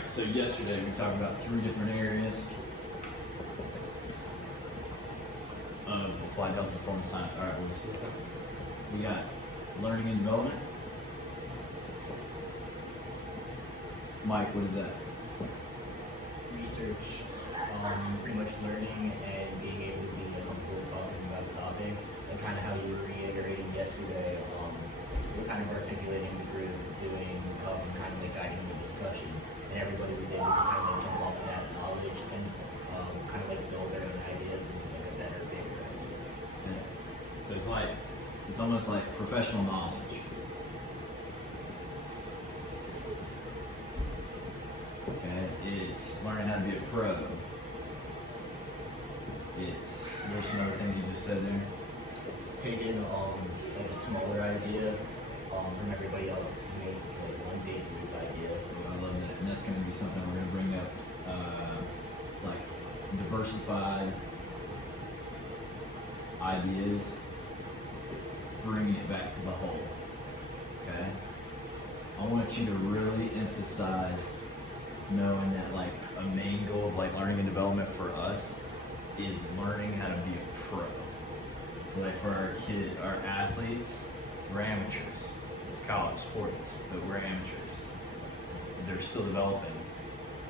Alright, so yesterday we talked about 3 different areas of applied health and performance science. Alright, we got learning and development. Mike, what is that? Research, pretty much learning and being able to be comfortable talking about a topic, and kind of how you were reiterating yesterday. We're kind of articulating the group, talking, kind of like guiding the discussion, and everybody was able to kind of like jump off of that knowledge and kind of like build their own ideas into like a better, bigger idea. Yeah. So it's almost like professional knowledge. Okay, it's learning how to be a pro. There's some other things you just said there. Taking like a smaller idea from everybody else to make like one big group idea. I love that, and that's going to be something we're going to bring up, like diversified ideas, bringing it back to the whole. Okay, I want you to really emphasize knowing that like a main goal of like learning and development for us is learning how to be a pro. So like for our athletes, we're amateurs. It's college sports, but we're amateurs. They're still developing.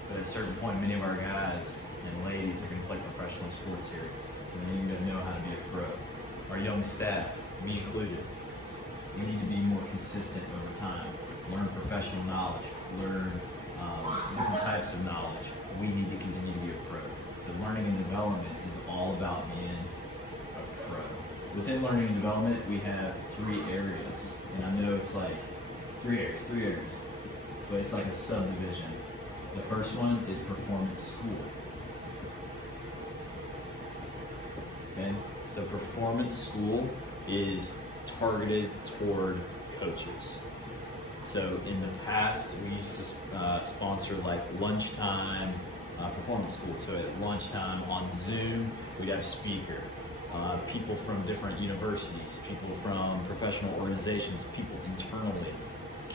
But at a certain point, many of our guys and ladies are going to play professional sports here. So they need to know how to be a pro. Our young staff, me included, we need to be more consistent over time. Learn professional knowledge, learn different types of knowledge. We need to continue to be a pro. So learning and development is all about being a pro. Within learning and development, we have 3 areas. And I know it's like 3 areas, but it's like a subdivision. The first one is performance school. Okay, so performance school is targeted toward coaches. So in the past, we used to sponsor like lunchtime performance school. So at lunchtime on Zoom, we'd have a speaker. People from different universities, people from professional organizations, people internally,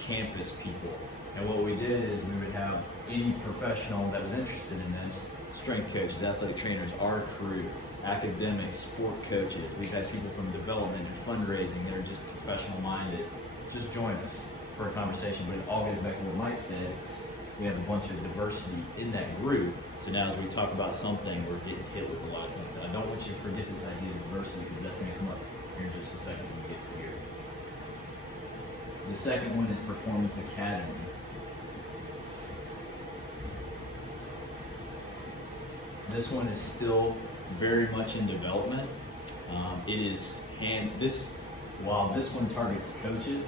campus people. And what we did is we would have any professional that was interested in this, strength coaches, athletic trainers, our crew, academics, sport coaches. We've had people from development and fundraising that are just professional minded. Just join us for a conversation, but it all goes back to what Mike said. We have a bunch of diversity in that group. So now as we talk about something, we're getting hit with a lot of things. And I don't want you to forget this idea of diversity, because that's going to come up here in just a second when we get to here. The second one is Performance Academy. This one is still very much in development. While this one targets coaches,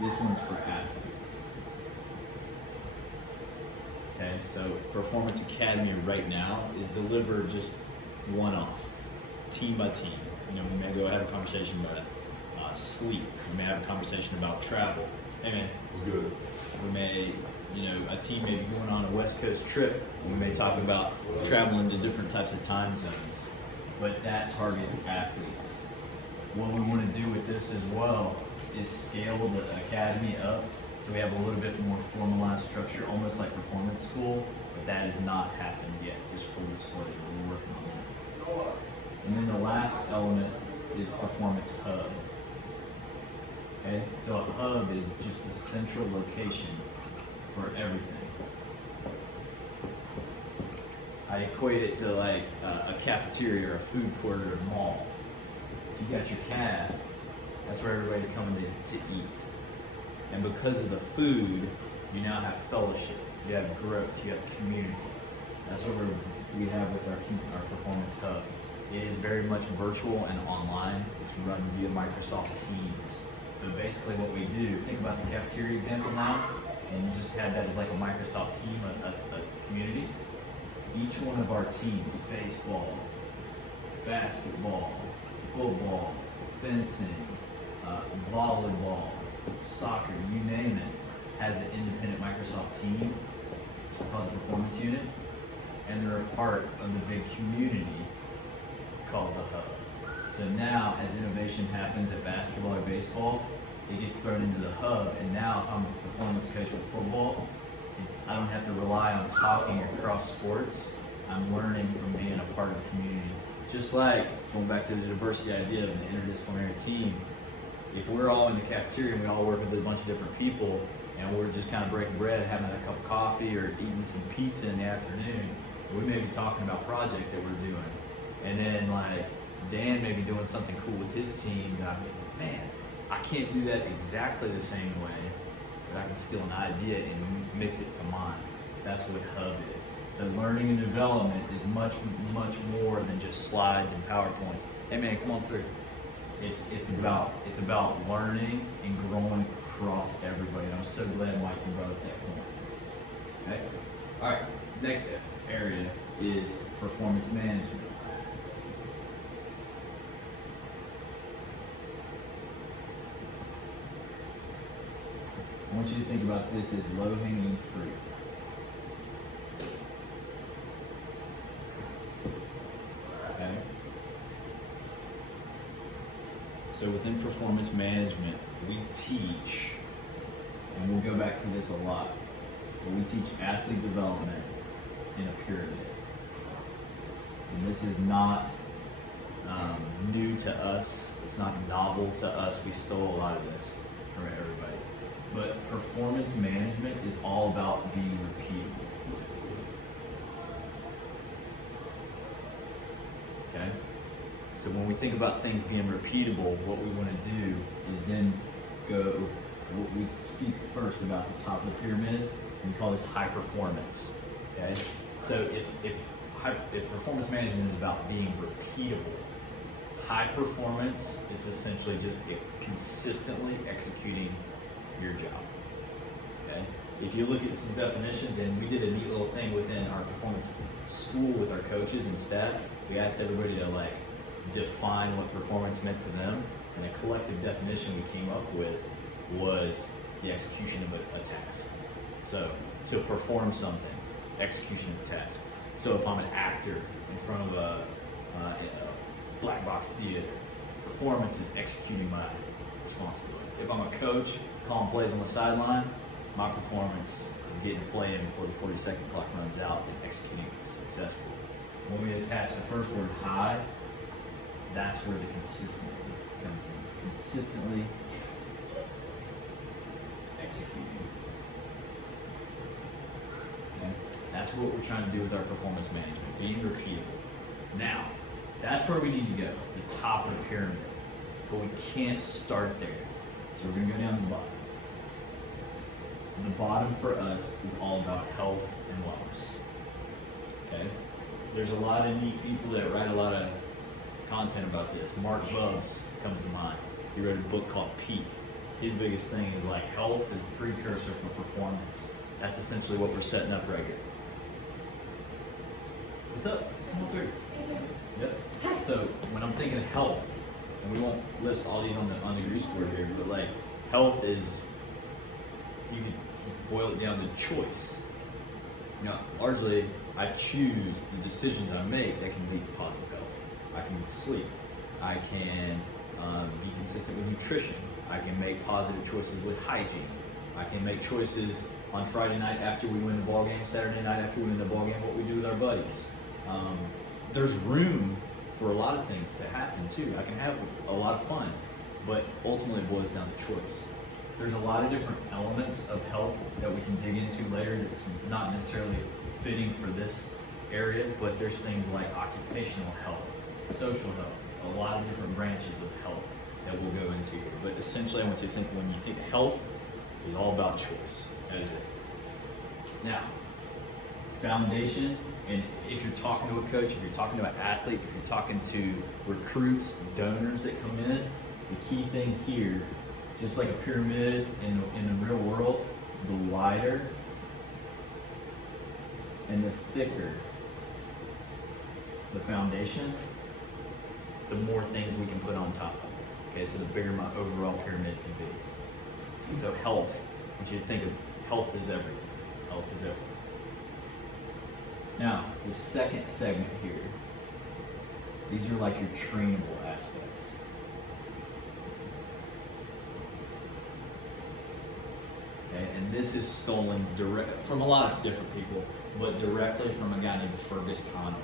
this one's for athletes. Okay, so Performance Academy right now is delivered just one-off, team by team. We may go have a conversation about sleep. We may have a conversation about travel. Hey man, what's good? We may, a team may be going on a West Coast trip. We may talk about traveling to different types of time zones, but that targets athletes. What we want to do with this as well is scale the academy up so we have a little bit more formalized structure, almost like performance school, but that has not happened yet, just full disclosure. We're working on that. And then the last element is Performance Hub. Okay, so a hub is just the central location for everything. I equate it to like a cafeteria or a food court or a mall. If you got your calf, that's where everybody's coming to eat. And because of the food, you now have fellowship, you have growth, you have community. That's what we have with our Performance Hub. It is very much virtual and online. It's run via Microsoft Teams. So basically what we do, think about the cafeteria example now, and you just had that as like a Microsoft team, a community. Each one of our teams, baseball, basketball, football, fencing, volleyball, soccer, you name it, has an independent Microsoft team called the Performance Unit, and they're a part of the big community called the Hub. So now, as innovation happens at basketball or baseball, it gets thrown into the Hub, and now if I'm a performance performance coach with football. I don't have to rely on talking across sports. I'm learning from being a part of the community. Just like, going back to the diversity idea of an interdisciplinary team, if we're all in the cafeteria and we all work with a bunch of different people, and we're just kind of breaking bread, having a cup of coffee or eating some pizza in the afternoon, we may be talking about projects that we're doing. And then like Dan may be doing something cool with his team, and I'm like, man, I can't do that exactly the same way, but I can steal an idea and mix it to mine. That's what Hub is. So learning and development is much, much more than just slides and PowerPoints. Hey man, come on through. It's about learning and growing across everybody. And I'm so glad Mike brought up that point. Okay? All right, next area is performance management. I want you to think about this as low-hanging fruit. Okay? So within performance management, we teach, and we'll go back to this a lot, but we teach athlete development in a pyramid. And this is not new to us. It's not novel to us. We stole a lot of this from everybody. But performance management is all about being repeatable. Okay? So when we think about things being repeatable, what we want to do is then go, we speak first about the top of the pyramid, and we call this high performance. Okay? So if performance management is about being repeatable, high performance is essentially just consistently executing your job. Okay? If you look at some definitions, and we did a neat little thing within our performance school with our coaches and staff, we asked everybody to like define what performance meant to them, and the collective definition we came up with was the execution of a task. So to perform something, execution of a task. So if I'm an actor in front of a black box theater, performance is executing my responsibility. If I'm a coach calling plays on the sideline, my performance is getting a play in before the 40-second clock runs out and executing it successfully. When we attach the first word high, that's where the consistently comes in. Consistently executing. Okay? That's what we're trying to do with our performance management, being repeatable. Now, that's where we need to go, the top of the pyramid. But we can't start there. So we're going to go down to the bottom. The bottom for us is all about health and wellness. Okay? There's a lot of neat people that write a lot of content about this. Mark Bubbs comes to mind. He wrote a book called Peak. His biggest thing is like health is a precursor for performance. That's essentially what we're setting up right here. What's up? Come on through. Yep. So when I'm thinking of health, and we won't list all these on the grease board here, but like health is, you could boil it down to choice. You know, largely I choose the decisions I make that can lead to positive health. I can sleep. I can be consistent with nutrition. I can make positive choices with hygiene. I can make choices on Friday night after we win the ball game, Saturday night after we win the ball game, what we do with our buddies. There's room for a lot of things to happen too. I can have a lot of fun, but ultimately it boils down to choice. There's a lot of different elements of health that we can dig into later that's not necessarily fitting for this area, but there's things like occupational health, social health, a lot of different branches of health that we'll go into here. But essentially I want you to think, when you think health, is all about choice. That is it. Now, foundation, and if you're talking to a coach, if you're talking to an athlete, if you're talking to recruits, donors that come in, the key thing here, just like a pyramid in the real world, the wider and the thicker the foundation, the more things we can put on top of it. Okay, so the bigger my overall pyramid can be. So health, I want you to think of health is everything. Health is everything. Now, the second segment here, these are like your trainable aspects. Okay, and this is stolen direct from a lot of different people, but directly from a guy named Fergus Connolly.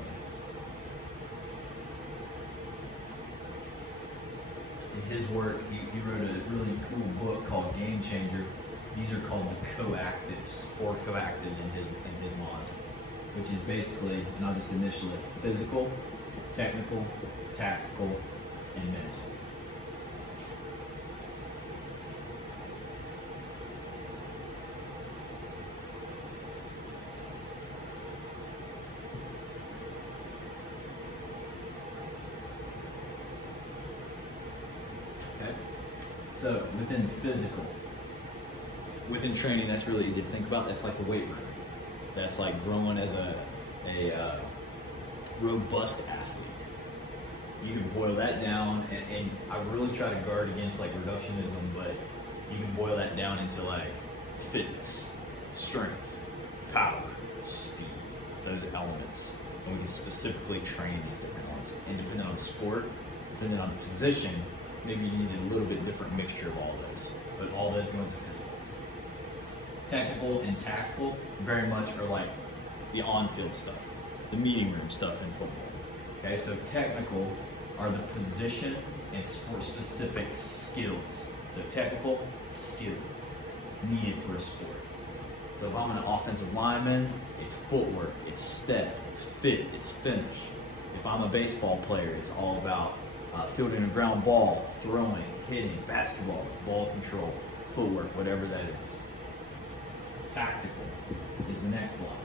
In his work, he wrote a really cool book called Game Changer. These are called the coactives, 4 coactives in his model, which is basically, and I'll just initial it, physical, technical, tactical, and mental. Okay? So within physical, within training, that's really easy to think about. That's like the weight room. That's like growing as a robust athlete. You can boil that down, and I really try to guard against like reductionism, but you can boil that down into like fitness, strength, power, speed. Those are elements. And we can specifically train these different ones. And depending on the sport, depending on the position, maybe you need a little bit different mixture of all those. But all those go into physical. Technical and tactical very much are like the on-field stuff, the meeting room stuff in football. Okay, so technical are the position and sport-specific skills. So technical, skill needed for a sport. So if I'm an offensive lineman, it's footwork, it's step, it's fit, it's finish. If I'm a baseball player, it's all about fielding a ground ball, throwing, hitting, basketball, ball control, footwork, whatever that is. Tactical is the next block.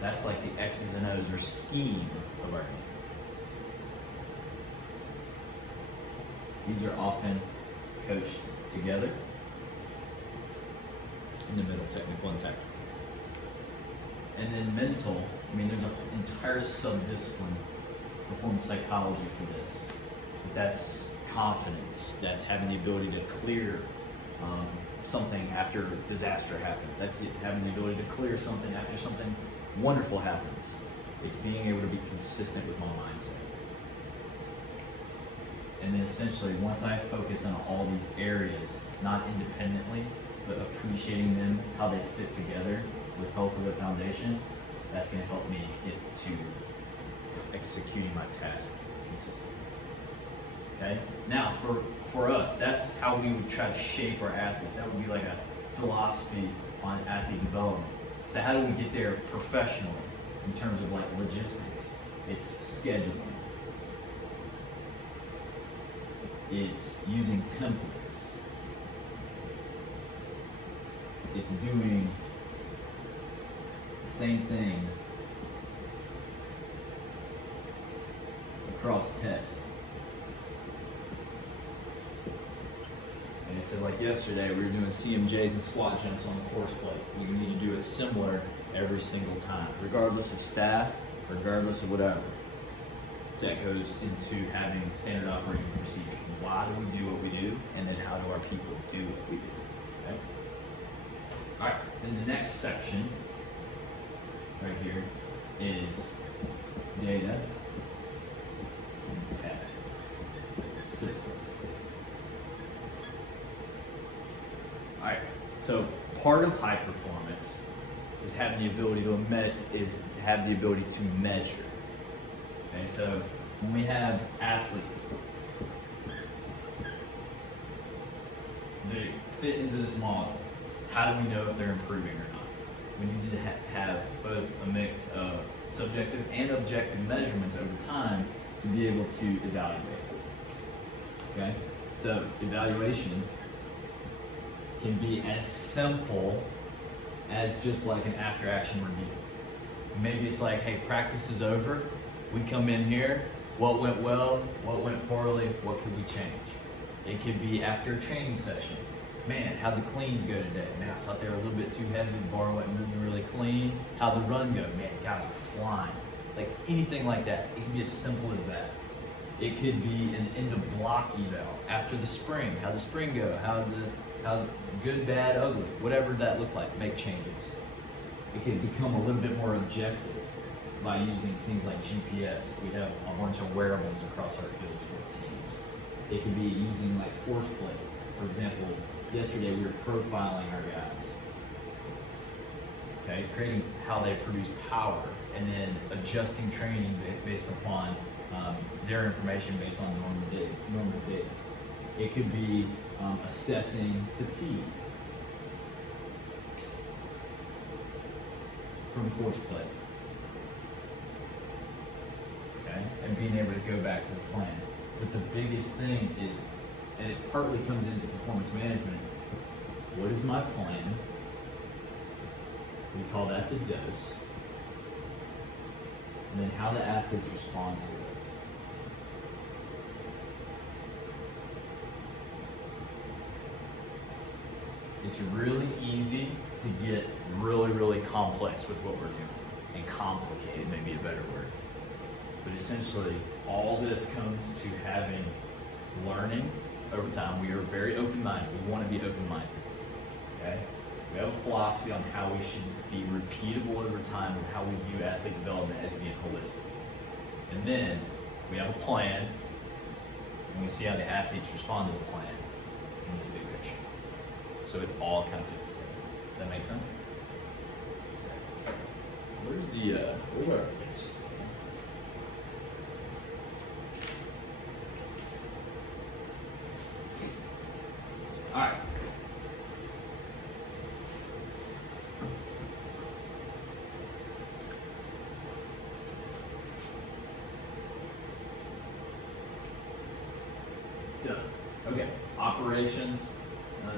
That's like the X's and O's or scheme of our game. These are often coached together. In the middle, technical and tactical. And then mental, I mean, there's an entire sub-discipline, performance psychology for this. But that's confidence, that's having the ability to clear something after disaster happens. That's having the ability to clear something after something wonderful happens. It's being able to be consistent with my mindset. And then essentially, once I focus on all these areas, not independently, but appreciating them, how they fit together with health of the foundation, that's going to help me get to executing my task consistently. Okay? Now, for us, that's how we would try to shape our athletes. That would be like a philosophy on athlete development. So how do we get there professionally in terms of like logistics? It's scheduling. It's using templates. It's doing the same thing across tests. And I said, like yesterday, we were doing CMJs and squat jumps on the force plate. We need to do it similar every single time, regardless of staff, regardless of whatever. That goes into having standard operating procedures. Why do we do what we do? And then how do our people do what we do? Okay? All right, then the next section right here is data and tech systems. All right, so part of high performance is having the ability to have the ability to measure. Okay, so when we have athletes that fit into this model, how do we know if they're improving or not? We need to have both a mix of subjective and objective measurements over time to be able to evaluate. Okay, so evaluation can be as simple as just like an after-action review. Maybe it's like, hey, practice is over. We come in here, what went well, what went poorly, what could we change? It could be after a training session. Man, how'd the cleans go today? Man, I thought they were a little bit too heavy, the bar wasn't moving really clean. How'd the run go? Man, guys were flying. Like anything like that. It can be as simple as that. It could be an end of block eval after the spring. How'd the spring go? How good, bad, ugly, whatever that looked like, make changes. It could become a little bit more objective by using things like GPS. We have a bunch of wearables across our field sport teams. It could be using like force plate. For example, yesterday we were profiling our guys. okay? Creating how they produce power, and then adjusting training based upon their information based on normal data. It could be assessing fatigue from force play, okay? And being able to go back to the plan. But the biggest thing is, and it partly comes into performance management, what is my plan? We call that the dose. And then how the athletes respond to it. It's really easy to get really complex with what we're doing. And complicated may be a better word. But essentially, all this comes to having learning over time. We are very open-minded. We want to be open-minded. Okay? We have a philosophy on how we should be repeatable over time and how we view athlete development as being holistic. And then we have a plan, and we see how the athletes respond to the plan in this big picture. So it all kind of fits together. Does that make sense? Where's our place? All right. Done. Okay, operations.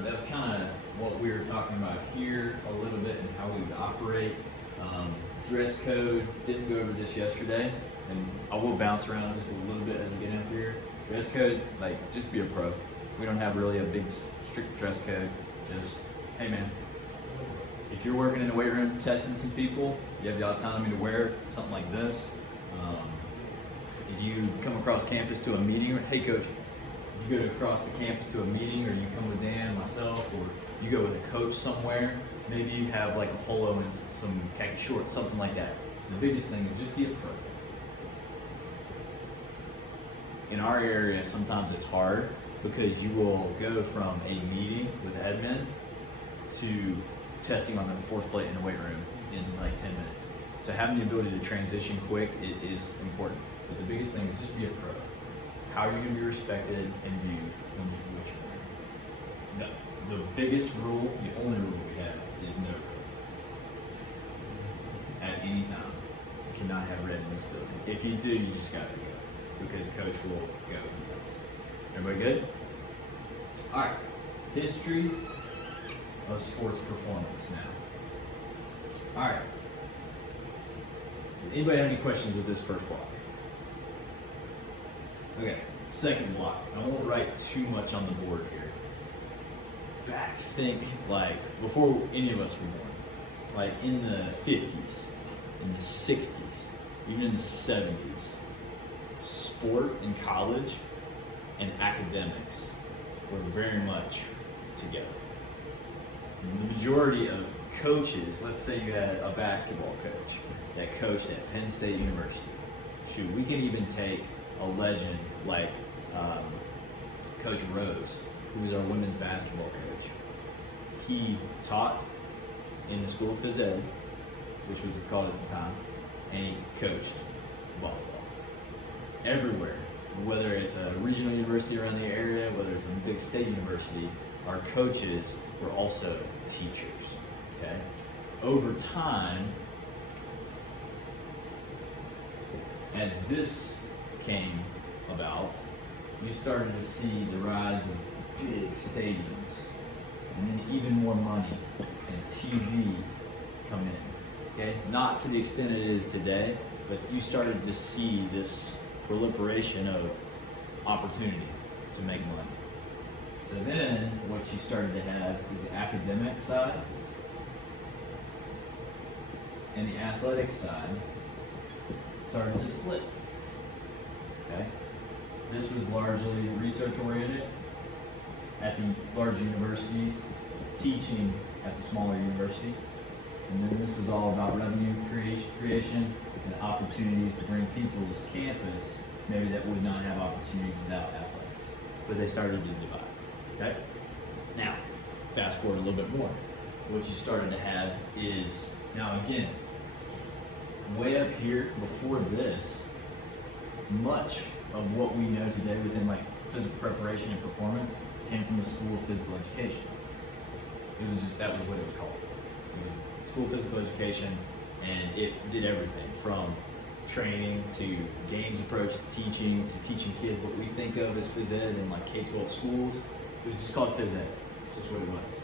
That's kind of what we were talking about here a little bit and how we would operate. Dress code, didn't go over this yesterday, and I will bounce around just a little bit as we get in here. Dress code, like, just be a pro. We don't have really a big strict dress code. Just, hey man, if you're working in the weight room testing some people, you have the autonomy to wear something like this. If you come across campus to a meeting, or hey coach, you go across the campus to a meeting, or you come with Dan, myself, or you go with a coach somewhere, maybe you have like a polo and some khaki shorts, something like that. The biggest thing is just be a pro. In our area, sometimes it's hard because you will go from a meeting with admin to testing on the force plate in the weight room in like 10 minutes. So having the ability to transition quick is important. But the biggest thing is just be a pro. How are you going to be respected and viewed when you do what you're doing? No. The biggest rule, the only rule we have, is no code. At any time. You cannot have red in this building. If you do, you just got to go. Because coach will go. Everybody good? Alright. History of sports performance now. Alright. Anybody have any questions with this first block? Okay, second block. I won't write too much on the board here. Think like before any of us were born, like in the 50s, in the 60s, even in the 70s, sport in college and academics were very much together. And the majority of coaches, let's say you had a basketball coach that coached at Penn State University. Shoot, we can even take a legend like Coach Rose, who was our women's basketball coach. He taught in the School of Phys Ed, which was called at the time, and he coached volleyball. Everywhere, whether it's a regional university around the area, whether it's a big state university, our coaches were also teachers, okay? Over time, as this came about, you started to see the rise of big stadiums, and then even more money and TV come in, okay? Not to the extent it is today, but you started to see this proliferation of opportunity to make money. So then what you started to have is the academic side and the athletic side started to split, okay? This was largely research oriented at the large universities, teaching at the smaller universities. And then this was all about revenue creation and opportunities to bring people to this campus, maybe that would not have opportunities without athletics. But they started to divide, okay? Now, fast forward a little bit more. what you started to have is, now again, way up here before this, much of what we know today within like physical preparation and performance came from the School of Physical Education. It was just, that was what it was called. It was School of Physical Education, and it did everything from training to games approach to teaching kids what we think of as phys ed in like K-12 schools. It was just called phys ed. It's just what it was.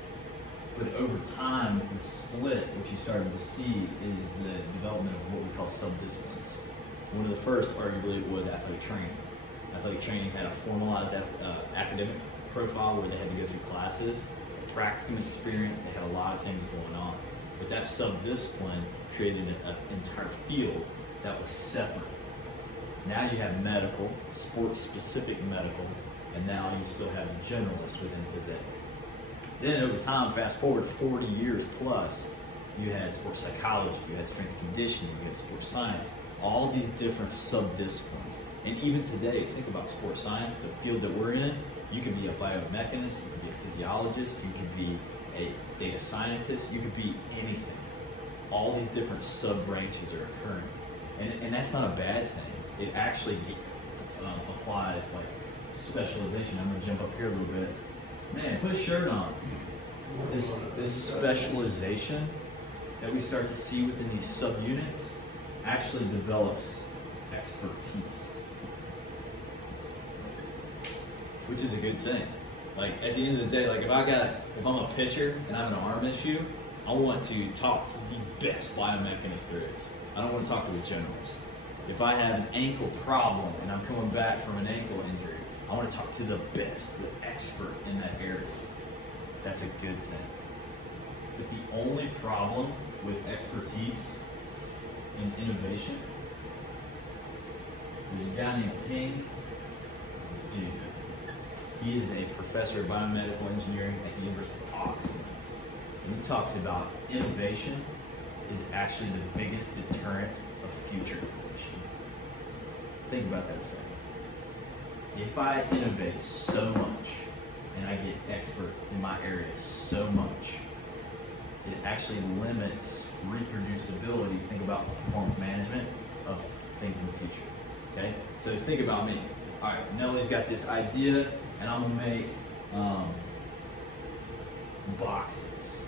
But over time, the split, what you started to see, is the development of what we call sub-disciplines. One of the first, arguably, was athletic training. Athletic training had a formalized academic profile where they had to go through classes, a practicum experience, they had a lot of things going on. But that sub-discipline created an entire field that was separate. Now you have medical, sports-specific medical, and now you still have generalists within phys ed. Then over time, fast forward 40 years plus, you had sports psychology, you had strength conditioning, you had sports science, all these different sub-disciplines. And even today, think about sports science, the field that we're in, you could be a biomechanist, you could be a physiologist, you could be a data scientist, you could be anything. All these different sub-branches are occurring. And that's not a bad thing. It actually applies like specialization. I'm gonna jump up here a little bit. Man, put a shirt on. This specialization that we start to see within these subunits actually develops expertise, which is a good thing. Like at the end of the day, like if I'm a pitcher and I have an arm issue, I want to talk to the best biomechanist there is. I don't want to talk to a generalist. If I have an ankle problem and I'm coming back from an ankle injury, I want to talk to the best, the expert in that area. That's a good thing. But the only problem with expertise and innovation, there's a guy named King Dude. He is a professor of biomedical engineering at the University of Oxford. And he talks about innovation is actually the biggest deterrent of future innovation. Think about that a second. If I innovate so much and I get expert in my area so much, it actually limits reproducibility. Think about performance management of things in the future. Okay? So think about me. All right, Nelly's got this idea, and I'm gonna make boxes.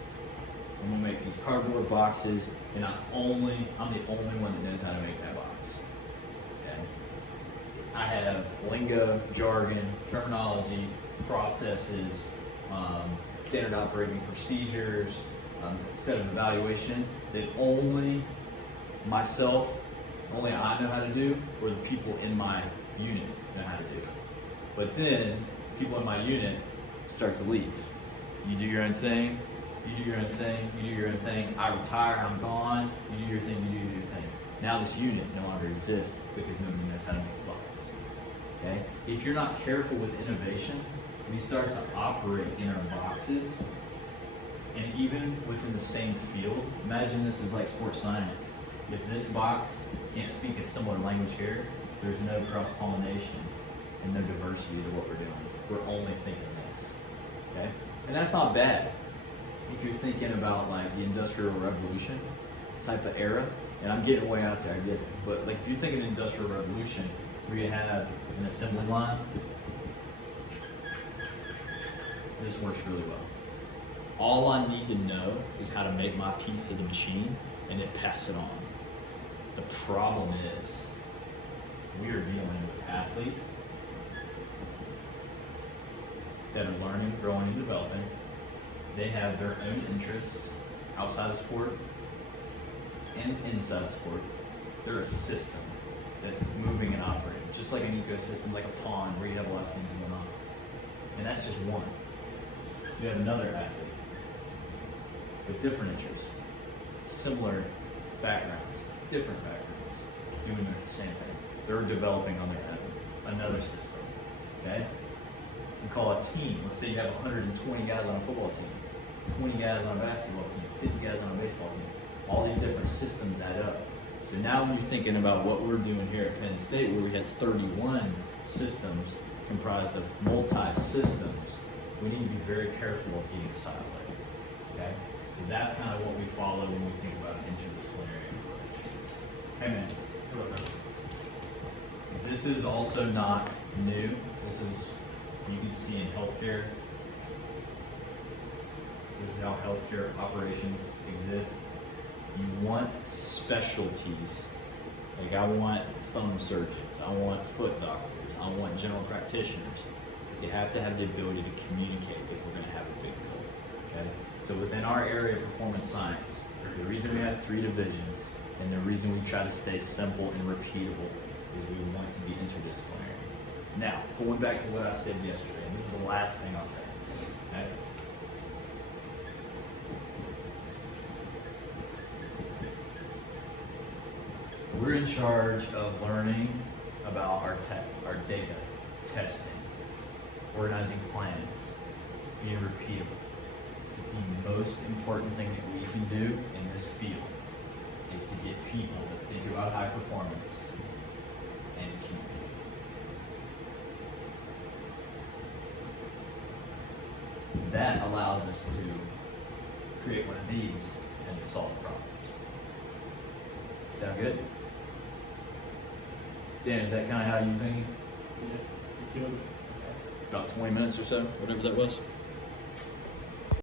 I'm gonna make these cardboard boxes, and I'm the only one that knows how to make that box. Okay? I have lingo, jargon, terminology, processes, standard operating procedures, set of evaluation that only myself, only I know how to do, or the people in my unit know how to do. But then people in my unit start to leave. You do your own thing, you do your own thing, you do your own thing. I retire, I'm gone, you do your thing, you do your thing. Now this unit no longer exists because nobody knows how to make the box. Okay? If you're not careful with innovation, we start to operate in our boxes, and even within the same field, imagine this is like sports science. If this box can't speak a similar language here, there's no cross-pollination and no diversity to what we're doing. We're only thinking this, okay? And that's not bad. If you're thinking about like the Industrial Revolution type of era, and I'm getting way out there, I get it, but like if you're thinking Industrial Revolution, where you have an assembly line, this works really well. All I need to know is how to make my piece of the machine and then pass it on. The problem is, we are dealing with athletes that are learning, growing, and developing. They have their own interests outside of sport and inside of sport. They're a system that's moving and operating, just like an ecosystem, like a pond where you have a lot of things going on. And that's just one. You have another athlete with different interests, similar backgrounds, different backgrounds, doing the same thing. They're developing on their own, another system, okay? You call a team, let's say you have 120 guys on a football team, 20 guys on a basketball team, 50 guys on a baseball team. All these different systems add up. So now when you're thinking about what we're doing here at Penn State, where we had 31 systems comprised of multi-systems, we need to be very careful of being siloed, okay? So So that's kind of what we follow when we think about an interdisciplinary approach. Hey man, what up, man? This is also not new. This is, you can see in healthcare. This is how healthcare operations exist. You want specialties. Like I want thumb surgeons, I want foot doctors, I want general practitioners. But you have to have the ability to communicate if we're gonna have a big goal, okay? So within our area of performance science, the reason we have 3 divisions and the reason we try to stay simple and repeatable is we want to be interdisciplinary. Now, going back to what I said yesterday, and this is the last thing I'll say, okay? We're in charge of learning about our data, testing, organizing plans, being repeatable. The most important thing that we can do in this field is to get people to think about high performance and to communicate. That allows us to create one of these and to solve problems. Sound good? Dan, is that kind of how you think? About 20 minutes or so, whatever that was.